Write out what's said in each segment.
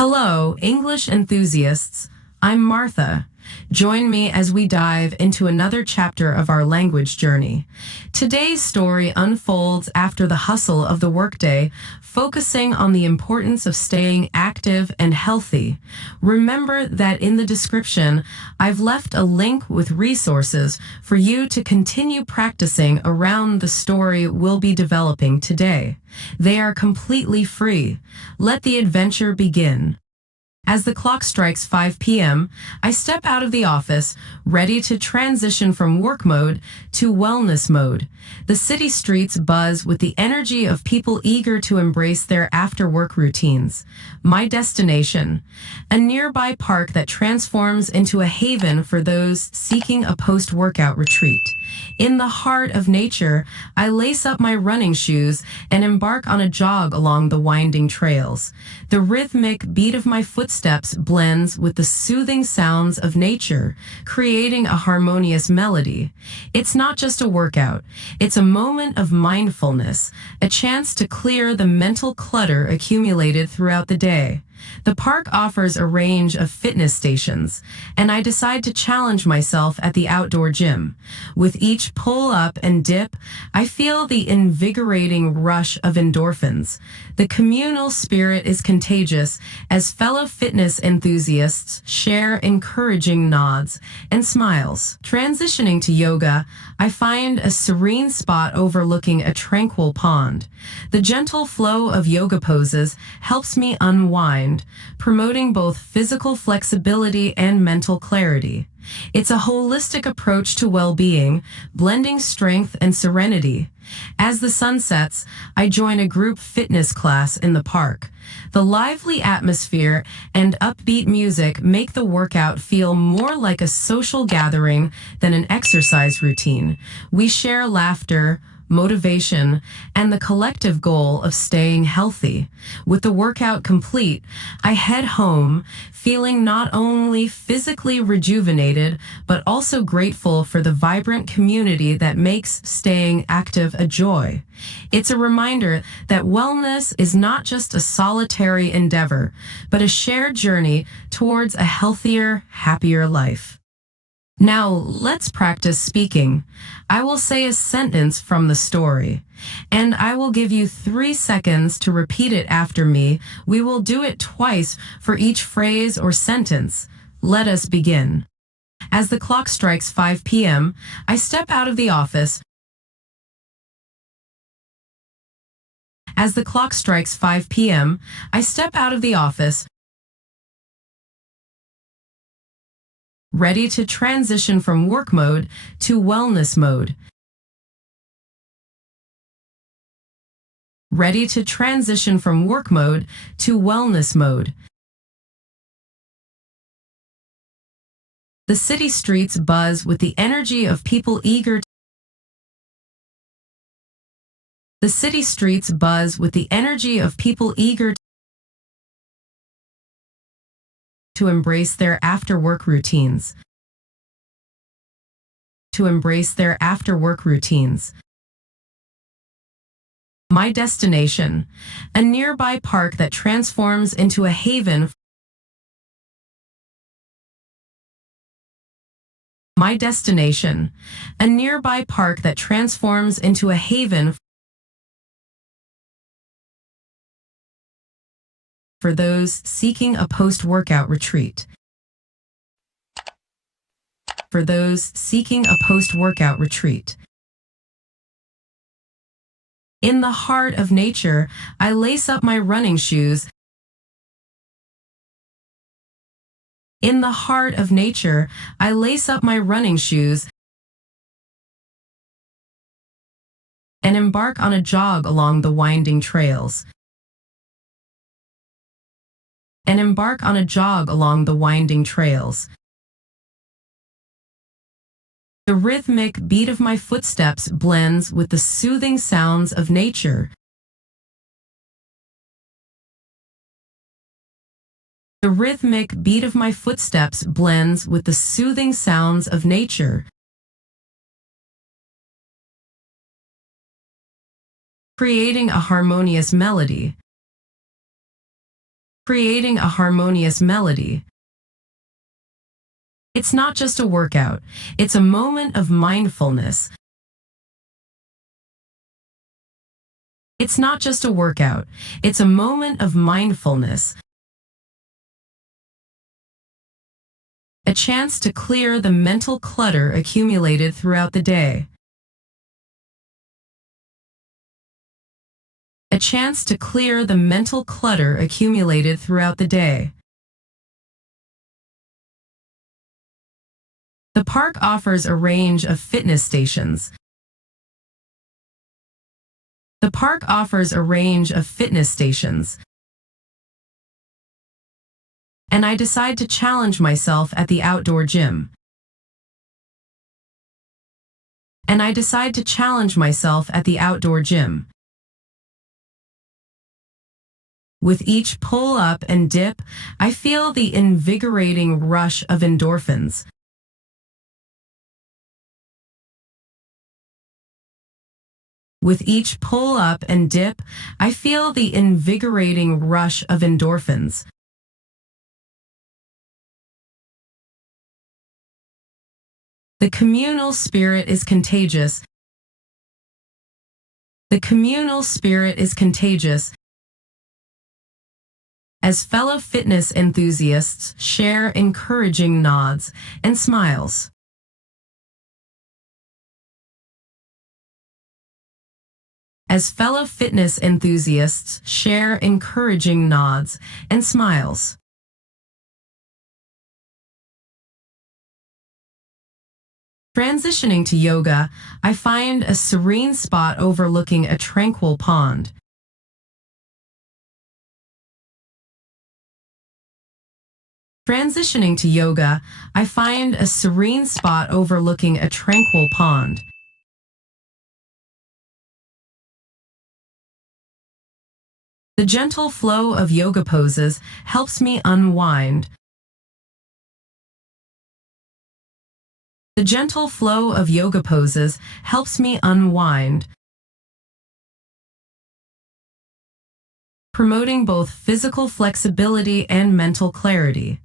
Hello, English enthusiasts. I'm Martha. Join me as we dive into another chapter of our language journey. Today's story unfolds after the hustle of the workday, focusing on the importance of staying active and healthy. Remember that in the description, I've left a link with resources for you to continue practicing around the story we'll be developing today. They are completely free. Let the adventure begin. As the clock strikes 5 p.m., I step out of the office, ready to transition from work mode to wellness mode. The city streets buzz with the energy of people eager to embrace their after-work routines. My destination, a nearby park that transforms into a haven for those seeking a post-workout retreat. In the heart of nature, I lace up my running shoes and embark on a jog along the winding trails. The rhythmic beat of my footsteps blends with the soothing sounds of nature, creating a harmonious melody. It's not just a workout, it's a moment of mindfulness, a chance to clear the mental clutter accumulated throughout the day. The park offers a range of fitness stations, and I decide to challenge myself at the outdoor gym. With each pull up and dip, I feel the invigorating rush of endorphins. The communal spirit is contagious as fellow fitness enthusiasts share encouraging nods and smiles. Transitioning to yoga, I find a serene spot overlooking a tranquil pond. The gentle flow of yoga poses helps me unwind, promoting both physical flexibility and mental clarity. It's a holistic approach to well-being, blending strength and serenity. As the sun sets, I join a group fitness class in the park. The lively atmosphere and upbeat music make the workout feel more like a social gathering than an exercise routine. We share laughter, motivation, and the collective goal of staying healthy. With the workout complete, I head home, feeling not only physically rejuvenated, but also grateful for the vibrant community that makes staying active a joy. It's a reminder that wellness is not just a solitary endeavor, but a shared journey towards a healthier, happier life. Now, let's practice speaking. I will say a sentence from the story, and I will give you 3 seconds to repeat it after me. We will do it twice for each phrase or sentence. Let us begin. As the clock strikes 5 p.m., I step out of the office. As the clock strikes 5 p.m., I step out of the office, ready to transition from work mode to wellness mode. Ready to transition from work mode to wellness mode. The city streets buzz with the energy of people eager The city streets buzz with the energy of people eager to embrace their after-work routines. To embrace their after-work routines. My destination, a nearby park that transforms into a haven. My destination, a nearby park that transforms into a haven for those seeking a post-workout retreat. For those seeking a post-workout retreat. In the heart of nature, I lace up my running shoes. In the heart of nature, I lace up my running shoes and embark on a jog along the winding trails. And embark on a jog along the winding trails. The rhythmic beat of my footsteps blends with the soothing sounds of nature. The rhythmic beat of my footsteps blends with the soothing sounds of nature. Creating a harmonious melody. creating a harmonious melody. It's not just a workout, it's a moment of mindfulness. It's not just a workout, it's a moment of mindfulness. A chance to clear the mental clutter accumulated throughout the day. A chance to clear the mental clutter accumulated throughout the day. The park offers a range of fitness stations. The park offers a range of fitness stations. And I decide to challenge myself at the outdoor gym. And I decide to challenge myself at the outdoor gym. With each pull-up and dip, I feel the invigorating rush of endorphins. With each pull-up and dip, I feel the invigorating rush of endorphins. The communal spirit is contagious. The communal spirit is contagious. As fellow fitness enthusiasts share encouraging nods and smiles. As fellow fitness enthusiasts share encouraging nods and smiles. Transitioning to yoga, I find a serene spot overlooking a tranquil pond. Transitioning to yoga, I find a serene spot overlooking a tranquil pond. The gentle flow of yoga poses helps me unwind. The gentle flow of yoga poses helps me unwind, promoting both physical flexibility and mental clarity.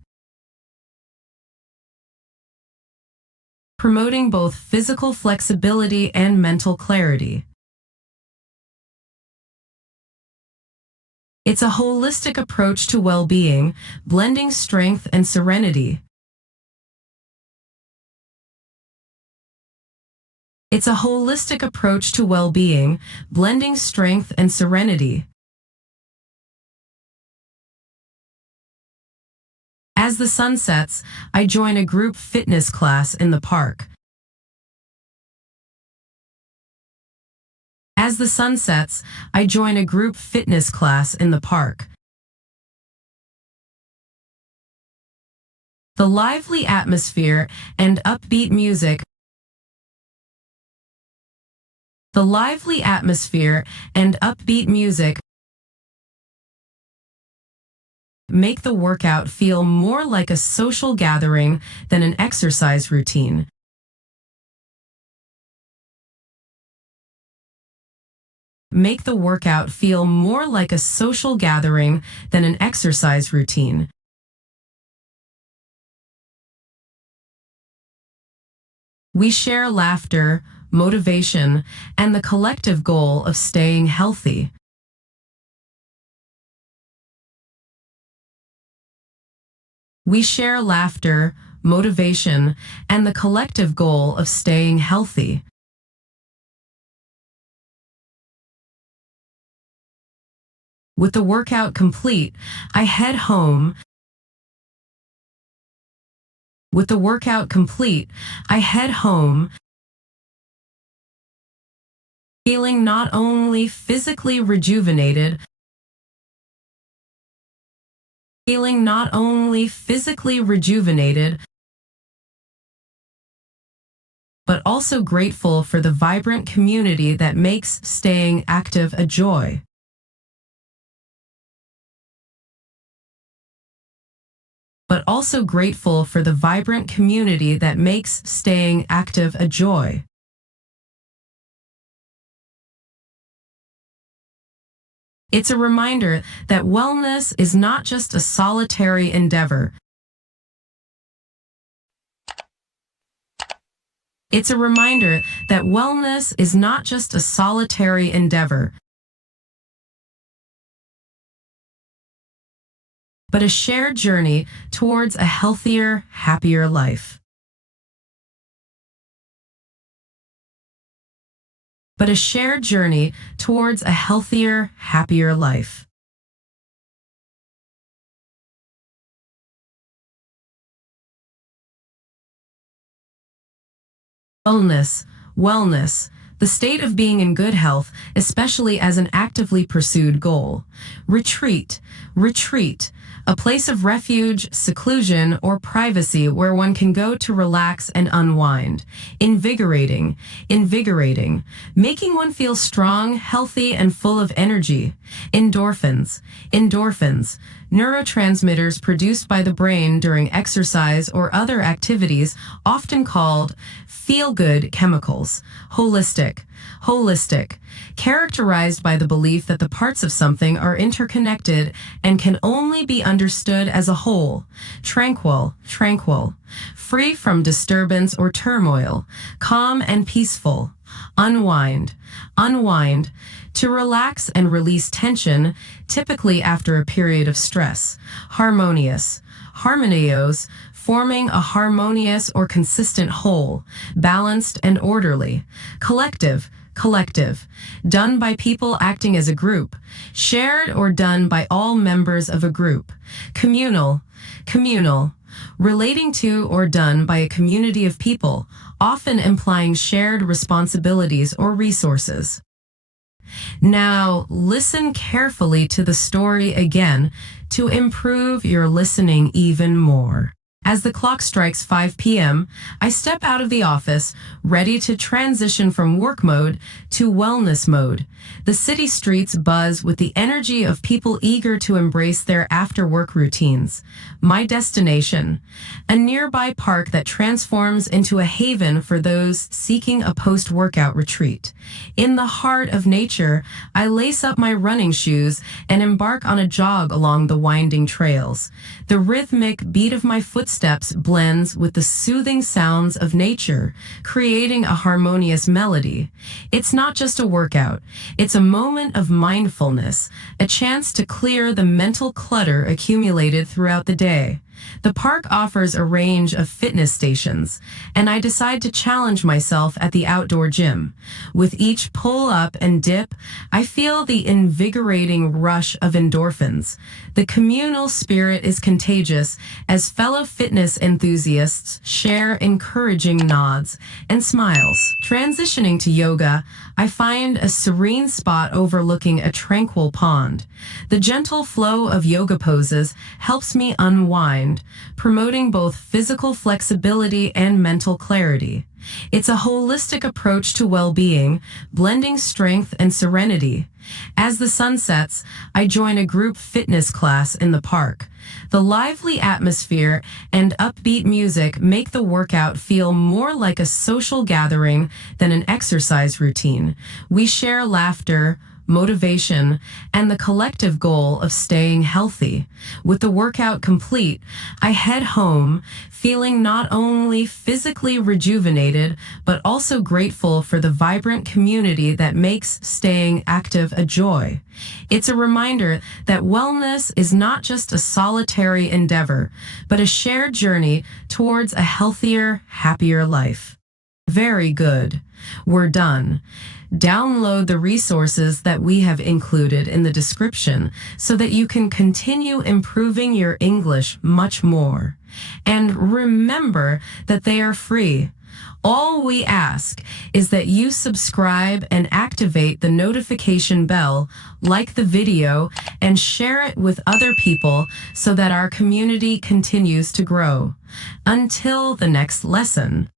Promoting both physical flexibility and mental clarity. It's a holistic approach to well-being, blending strength and serenity. It's a holistic approach to well-being, blending strength and serenity. As the sun sets, I join a group fitness class in the park. As the sun sets, I join a group fitness class in the park. The lively atmosphere and upbeat music. The lively atmosphere and upbeat music make the workout feel more like a social gathering than an exercise routine. Make the workout feel more like a social gathering than an exercise routine. We share laughter, motivation, and the collective goal of staying healthy. We share laughter, motivation, and the collective goal of staying healthy. With the workout complete, I head home. With the workout complete, I head home, feeling not only physically rejuvenated, but also grateful for the vibrant community that makes staying active a joy. But also grateful for the vibrant community that makes staying active a joy. It's a reminder that wellness is not just a solitary endeavor. It's a reminder that wellness is not just a solitary endeavor, but a shared journey towards a healthier, happier life. But a shared journey towards a healthier, happier life. Wellness, wellness, the state of being in good health, especially as an actively pursued goal. Retreat, retreat, a place of refuge, seclusion, or privacy where one can go to relax and unwind. Invigorating, invigorating, making one feel strong, healthy, and full of energy. Endorphins, endorphins, neurotransmitters produced by the brain during exercise or other activities, often called feel-good chemicals. Holistic, holistic, characterized by the belief that the parts of something are interconnected and can only be understood as a whole. Tranquil, tranquil, free from disturbance or turmoil, calm and peaceful. Unwind, unwind, to relax and release tension, typically after a period of stress. Harmonious, harmonios, forming a harmonious or consistent whole, balanced and orderly. Collective, collective, done by people acting as a group, shared or done by all members of a group. Communal, communal, relating to or done by a community of people, often implying shared responsibilities or resources. Now, listen carefully to the story again to improve your listening even more. As the clock strikes 5 p.m., I step out of the office, ready to transition from work mode to wellness mode. The city streets buzz with the energy of people eager to embrace their after-work routines. My destination, a nearby park that transforms into a haven for those seeking a post-workout retreat. In the heart of nature, I lace up my running shoes and embark on a jog along the winding trails. The rhythmic beat of my footsteps blends with the soothing sounds of nature, creating a harmonious melody. It's not just a workout, it's a moment of mindfulness, a chance to clear the mental clutter accumulated throughout the day. The park offers a range of fitness stations, and I decide to challenge myself at the outdoor gym. With each pull up and dip, I feel the invigorating rush of endorphins. The communal spirit is contagious as fellow fitness enthusiasts share encouraging nods and smiles. Transitioning to yoga, I find a serene spot overlooking a tranquil pond. The gentle flow of yoga poses helps me unwind, promoting both physical flexibility and mental clarity. It's a holistic approach to well-being, blending strength and serenity. As the sun sets, I join a group fitness class in the park. The lively atmosphere and upbeat music make the workout feel more like a social gathering than an exercise routine. We share laughter, motivation, and the collective goal of staying healthy. With the workout complete, I head home feeling not only physically rejuvenated, but also grateful for the vibrant community that makes staying active a joy. It's a reminder that wellness is not just a solitary endeavor, but a shared journey towards a healthier, happier life. Very good. We're done. Download the resources that we have included in the description so that you can continue improving your English much more. And remember that they are free. All we ask is that you subscribe and activate the notification bell, like the video, and share it with other people so that our community continues to grow. Until the next lesson.